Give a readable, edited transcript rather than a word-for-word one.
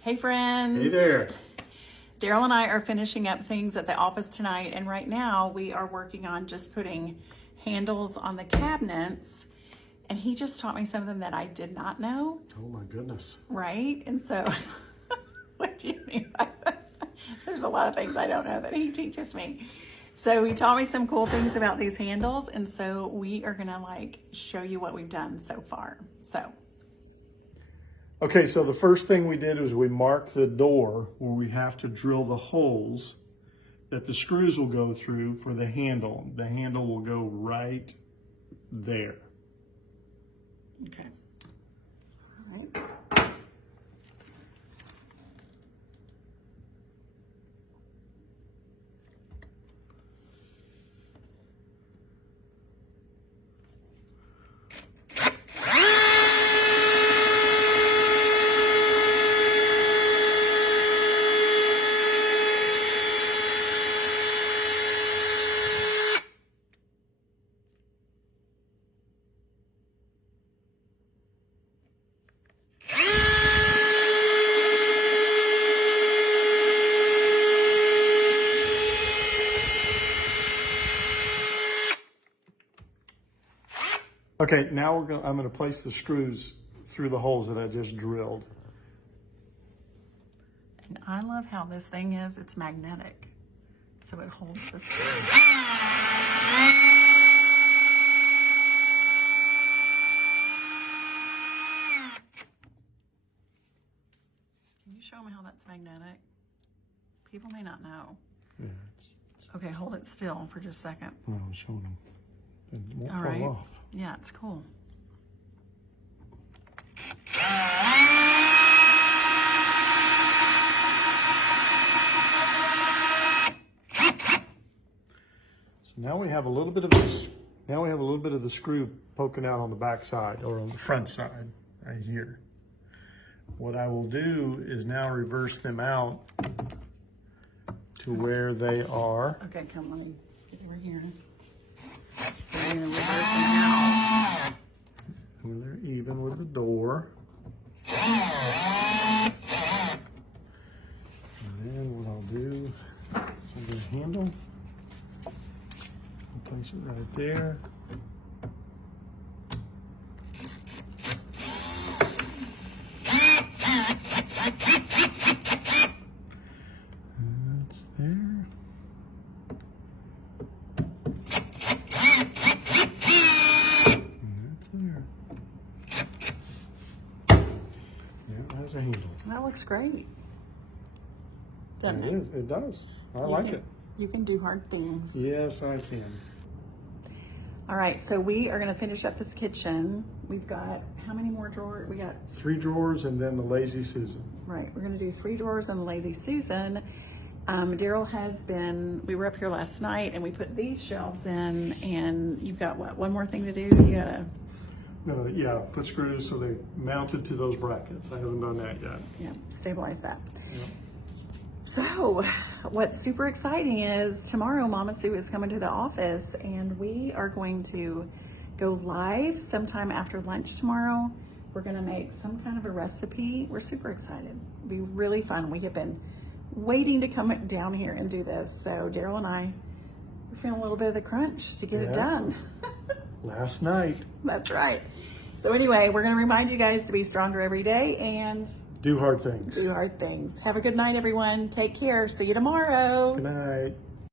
Hey friends. Hey there. Darryl and I are finishing up things at the office tonight, and right now we are working on just putting handles on the cabinets, and he just taught me something that I did not know. Oh my goodness. Right? And so, what do you mean by that? There's a lot of things I don't know that he teaches me. So he taught me some cool things about these handles, and so we are gonna show you what we've done so far. So. Okay, so the first thing we did was we marked the door where we have to drill the holes that the screws will go through for the handle. The handle will go right there. Okay. All right. Okay, now I'm going to place the screws through the holes that I just drilled. And I love how this thing is, it's magnetic. So it holds the screws. Can you show them how that's magnetic? People may not know. Yeah, Okay, hold it still for just a second. I'm showing them. It won't All fall right. off. Yeah, it's cool. So now we have a little bit of this. Now we have a little bit of the screw poking out on the back side or on the front side, right here. What I will do is now reverse them out to where they are. Okay, come, let me get over here. So we're gonna reverse them out. Where they're even with the door. And then what I'll do is I'll get a handle. I'll place it right there. And that's there. There. Yeah, it has a handle. That looks great. Doesn't It it? is. It does. I like it. You can do hard things. Yes, I can. All right, so we are gonna finish up this kitchen. We've got, how many more drawers? We got, 3 drawers and then the Lazy Susan. right, we're gonna do 3 drawers on the Lazy Susan. Darryl has been, we were up here last night and we put these shelves in, and you've got what, one more thing to do? You gotta, Yeah, put screws so they mounted to those brackets. I haven't done that yet. yeah, stabilize that. Yeah. So what's super exciting is tomorrow Mama Sue is coming to the office, and we are going to go live sometime after lunch tomorrow. We're gonna make some kind of a recipe. We're super excited. It'll be really fun. We have been waiting to come down here and do this. So Darryl and I are feeling a little bit of the crunch to get it done. Last night. That's right. So anyway, we're gonna remind you guys to be stronger every day and Do hard things. do hard things. Have a good night, everyone. Take care. See you tomorrow. Good night.